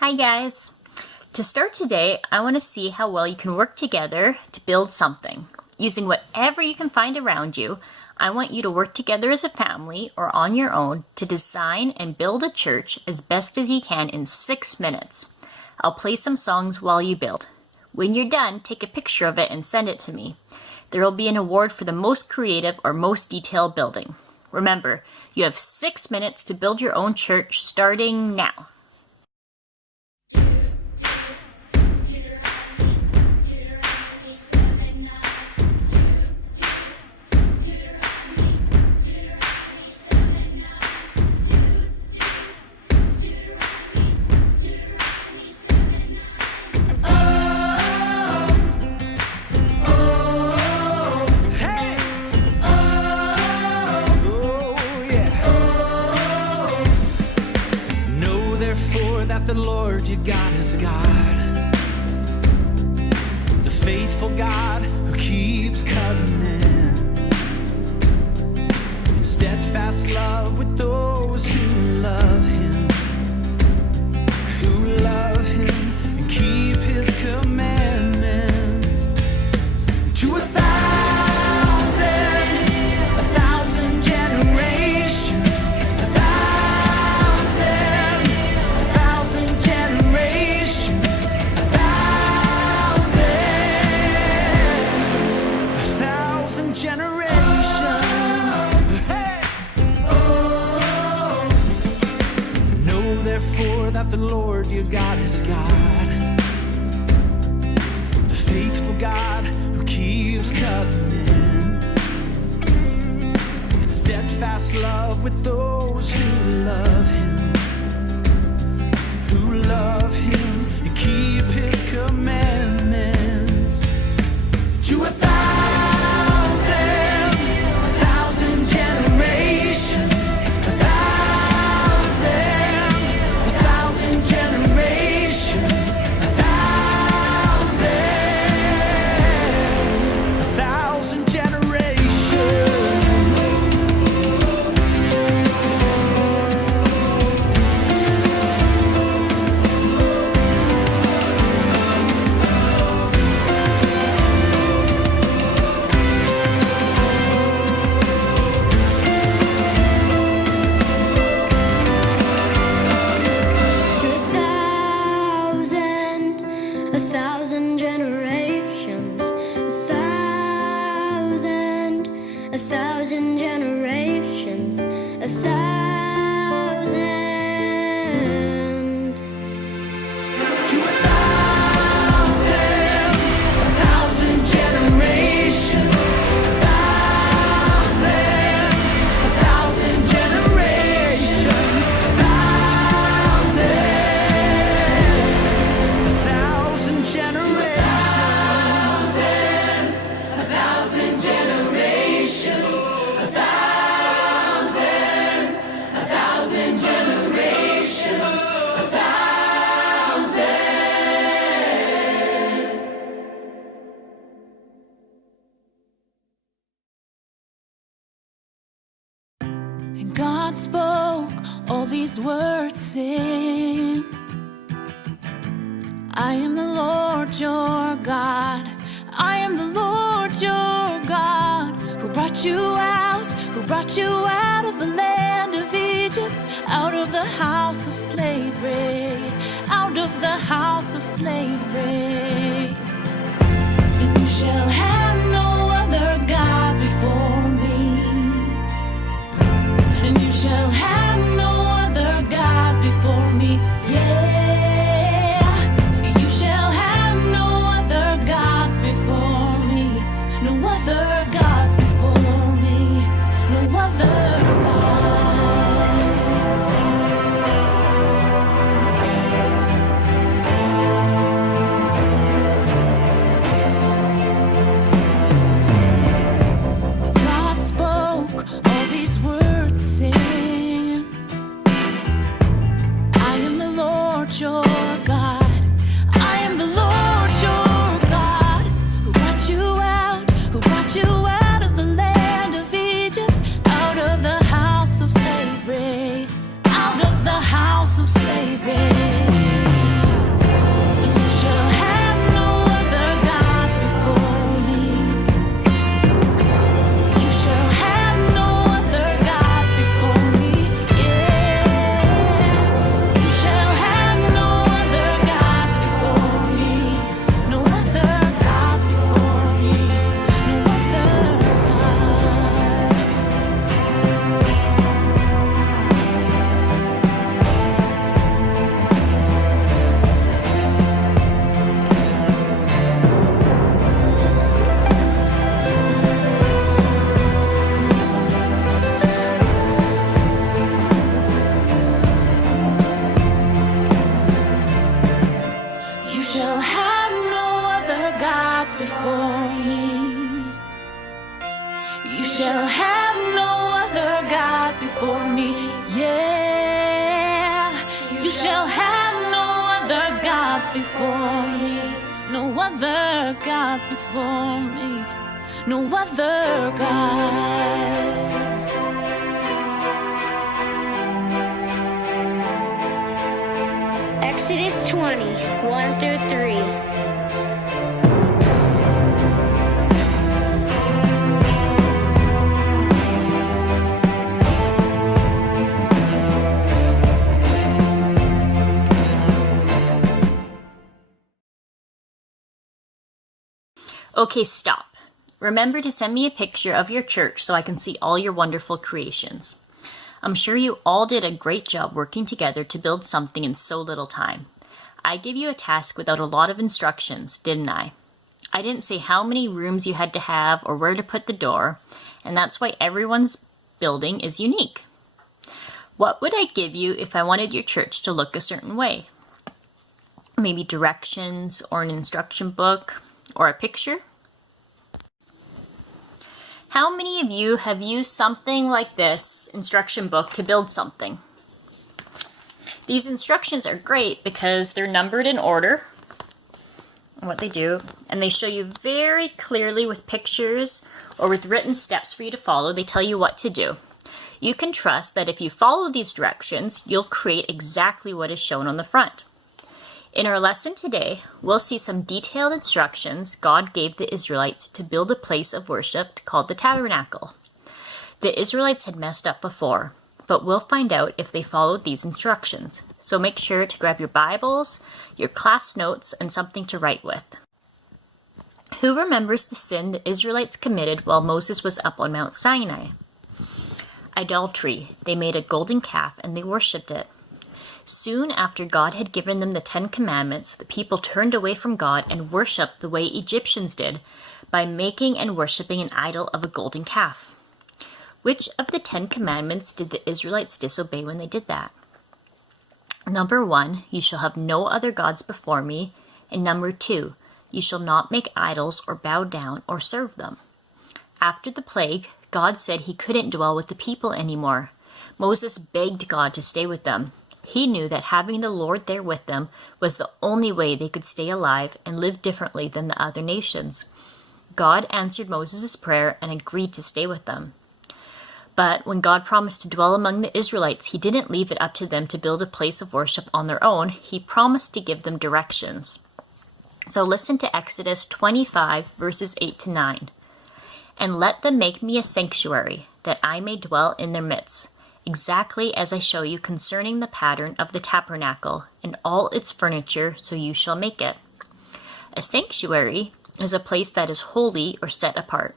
Hi guys! To start today, I want to see how well you can work together to build something. Using whatever you can find around you, I want you to work together as a family or on your own to design and build a church as best as you can in 6 minutes. I'll play some songs while you build. When you're done, take a picture of it and send it to me. There will be an award for the most creative or most detailed building. Remember, you have 6 minutes to build your own church starting now. The Lord your God is God, the faithful God who keeps covenant, in steadfast love with those who love Him, and keep His commandments. To 1,000 generations, 1,000 generations, 1,000 generations. Hey! Know therefore that the Lord your God is God, the faithful God who keeps covenant, and steadfast love with those who love Him, and keep His commandments. To 1,000 generations, 1,000 generations, 1,000 generations. To 1,000 generations, 1,000 generations, 1,000. To 1,000 generations, 1,000 generations, 1,000 generations, 1,000 generations, 1,000 generations, 1,000. And God spoke all these words, saying, I am the Lord your God. I am the Lord your God, who brought you out of the land of Egypt, out of the house of slavery, out of the house of slavery. And you shall have no other gods before me. And you shall have no other gods before me. Yeah, you shall have no other gods before me. No other gods before me. No other gods. God spoke all these words, saying, shall have no other gods before me. Yeah, you shall have no other gods before me. No other gods before me. No other gods. Exodus 20, 1 through 3. Okay, stop. Remember to send me a picture of your church so I can see all your wonderful creations. I'm sure you all did a great job working together to build something in so little time. I gave you a task without a lot of instructions, didn't I? I didn't say how many rooms you had to have or where to put the door, and that's why everyone's building is unique. What would I give you if I wanted your church to look a certain way? Maybe directions or an instruction book or a picture? How many of you have used something like this instruction book to build something? These instructions are great because they're numbered in order, what they do, and they show you very clearly with pictures or with written steps for you to follow. They tell you what to do. You can trust that if you follow these directions, you'll create exactly what is shown on the front. In our lesson today, we'll see some detailed instructions God gave the Israelites to build a place of worship called the tabernacle. The Israelites had messed up before, but we'll find out if they followed these instructions. So make sure to grab your Bibles, your class notes, and something to write with. Who remembers the sin the Israelites committed while Moses was up on Mount Sinai? Idolatry. They made a golden calf and they worshipped it. Soon after God had given them the 10 Commandments, the people turned away from God and worshipped the way Egyptians did by making and worshipping an idol of a golden calf. Which of the 10 Commandments did the Israelites disobey when they did that? Number 1, you shall have no other gods before me. And number 2, you shall not make idols or bow down or serve them. After the plague, God said he couldn't dwell with the people anymore. Moses begged God to stay with them. He knew that having the Lord there with them was the only way they could stay alive and live differently than the other nations. God answered Moses' prayer and agreed to stay with them. But when God promised to dwell among the Israelites, he didn't leave it up to them to build a place of worship on their own. He promised to give them directions. So listen to Exodus 25, verses 8 to 9. And let them make me a sanctuary, that I may dwell in their midst, exactly as I show you concerning the pattern of the tabernacle and all its furniture, so you shall make it. A sanctuary is a place that is holy or set apart.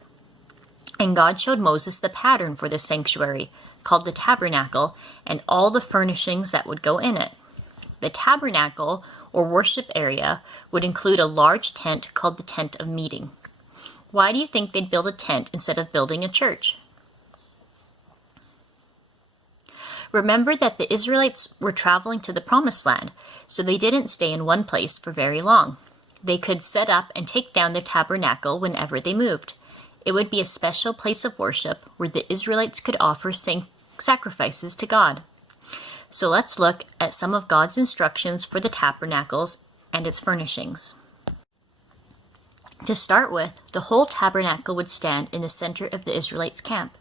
And God showed Moses the pattern for the sanctuary, called the tabernacle, and all the furnishings that would go in it. The tabernacle, or worship area, would include a large tent called the tent of meeting. Why do you think they'd build a tent instead of building a church? Remember that the Israelites were traveling to the Promised Land, so they didn't stay in one place for very long. They could set up and take down the tabernacle whenever they moved. It would be a special place of worship where the Israelites could offer sacrifices to God. So let's look at some of God's instructions for the tabernacles and its furnishings. To start with, the whole tabernacle would stand in the center of the Israelites' camp.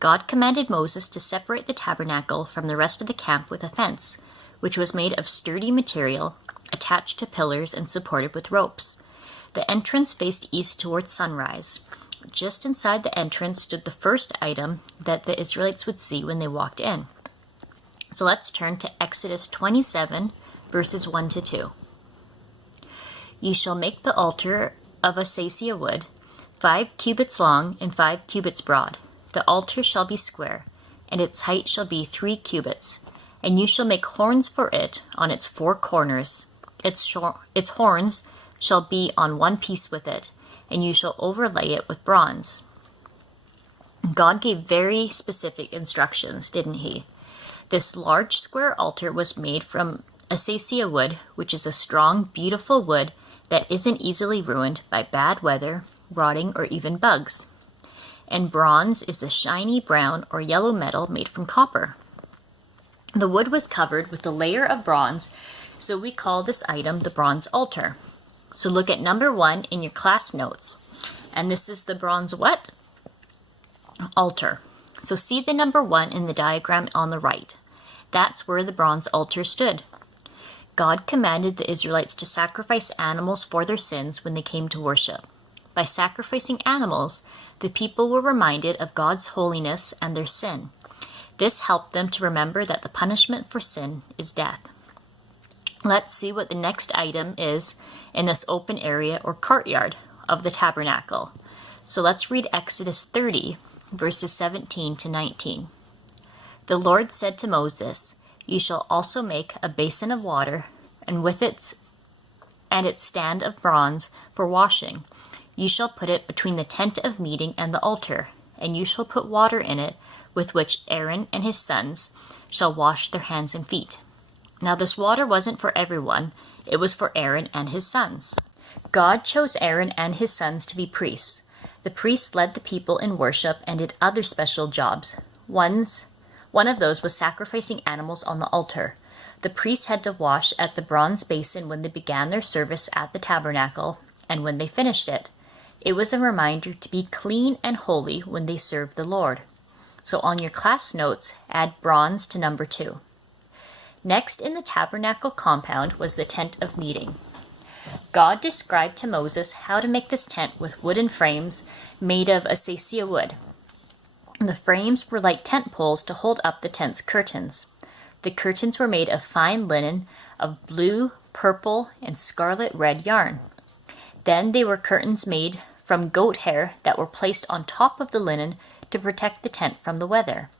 God commanded Moses to separate the tabernacle from the rest of the camp with a fence, which was made of sturdy material, attached to pillars and supported with ropes. The entrance faced east towards sunrise. Just inside the entrance stood the first item that the Israelites would see when they walked in. So let's turn to Exodus 27, verses 1 to 2. You shall make the altar of acacia wood, 5 cubits long and 5 cubits broad. The altar shall be square, and its height shall be 3 cubits. And you shall make horns for it on its 4 corners. Its horns shall be on one piece with it, and you shall overlay it with bronze. God gave very specific instructions, didn't he? This large square altar was made from acacia wood, which is a strong, beautiful wood that isn't easily ruined by bad weather, rotting, or even bugs. and bronze is the shiny brown or yellow metal made from copper. The wood was covered with a layer of bronze, so we call this item the bronze altar. So look at number 1 in your class notes. And this is the bronze what? Altar. So see the number 1 in the diagram on the right. That's where the bronze altar stood. God commanded the Israelites to sacrifice animals for their sins when they came to worship. By sacrificing animals, the people were reminded of God's holiness and their sin. This helped them to remember that the punishment for sin is death. Let's see what the next item is in this open area or courtyard of the tabernacle. So let's read Exodus 30, verses 17 to 19. The Lord said to Moses, "You shall also make a basin of water, and with its stand of bronze for washing. You shall put it between the tent of meeting and the altar, and you shall put water in it, with which Aaron and his sons shall wash their hands and feet." Now this water wasn't for everyone, it was for Aaron and his sons. God chose Aaron and his sons to be priests. The priests led the people in worship and did other special jobs. One of those was sacrificing animals on the altar. The priests had to wash at the bronze basin when they began their service at the tabernacle and when they finished it. It was a reminder to be clean and holy when they served the Lord. So on your class notes, add bronze to number 2. Next in the tabernacle compound was the tent of meeting. God described to Moses how to make this tent with wooden frames made of acacia wood. The frames were like tent poles to hold up the tent's curtains. The curtains were made of fine linen of blue, purple, and scarlet red yarn. Then they were curtains made from goat hair that were placed on top of the linen to protect the tent from the weather.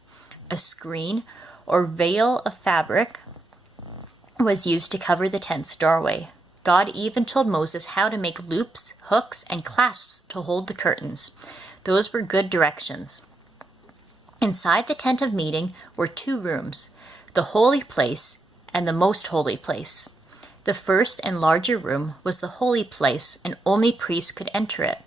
A screen or veil of fabric was used to cover the tent's doorway. God even told Moses how to make loops, hooks, and clasps to hold the curtains. Those were good directions. Inside the tent of meeting were 2 rooms, the holy place and the most holy place. The first and larger room was the holy place, and only priests could enter it.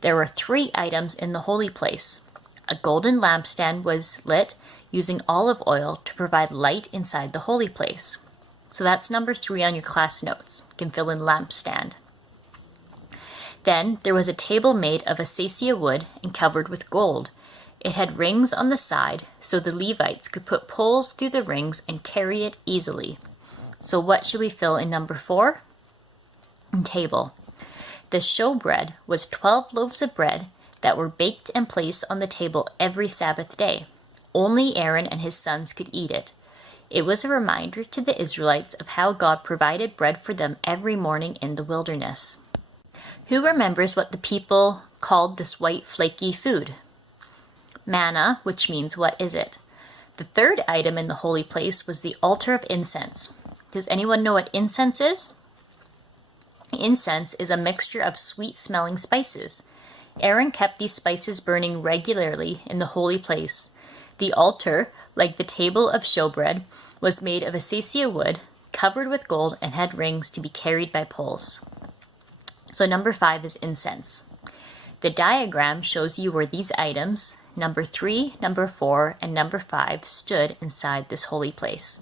There were 3 items in the holy place. A golden lampstand was lit using olive oil to provide light inside the holy place. So that's number 3 on your class notes. You can fill in lampstand. Then there was a table made of acacia wood and covered with gold. It had rings on the side, so the Levites could put poles through the rings and carry it easily. So what should we fill in number 4? Table. The showbread was 12 loaves of bread that were baked and placed on the table every Sabbath day. Only Aaron and his sons could eat it. It was a reminder to the Israelites of how God provided bread for them every morning in the wilderness. Who remembers what the people called this white flaky food? Manna, which means what is it? The third item in the holy place was the altar of incense. Does anyone know what incense is? Incense is a mixture of sweet-smelling spices. Aaron kept these spices burning regularly in the holy place. The altar, like the table of showbread, was made of acacia wood, covered with gold, and had rings to be carried by poles. So number 5 is incense. The diagram shows you where these items, number 3, number 4, and number 5, stood inside this holy place.